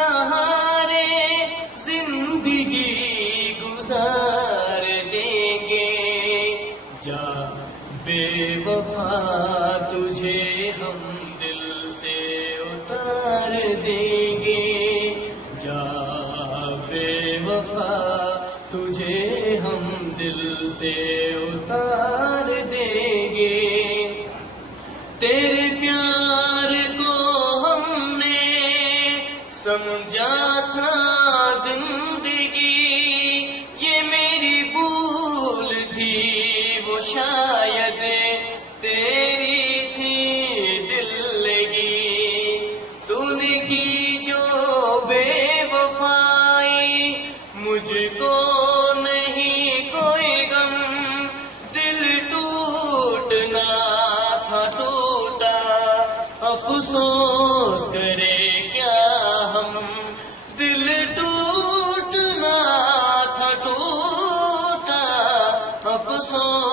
सहारे जिंदगी गुजार देंगे। जा बेवफा तुझे हम दिल से उतार देंगे। जा बेवफा तुझे हम दिल से उतार देंगे। तेरे प्यार को हमने समझा था जिंदगी, ये मेरी भूल थी वो शायद तेरी थी दिल लगी। तूने की जो बेवफाई मुझको नहीं कोई गम, दिल टूटना था टूटा अफसोस करे क्या हम। दिल टूटना था टूटा अफसोस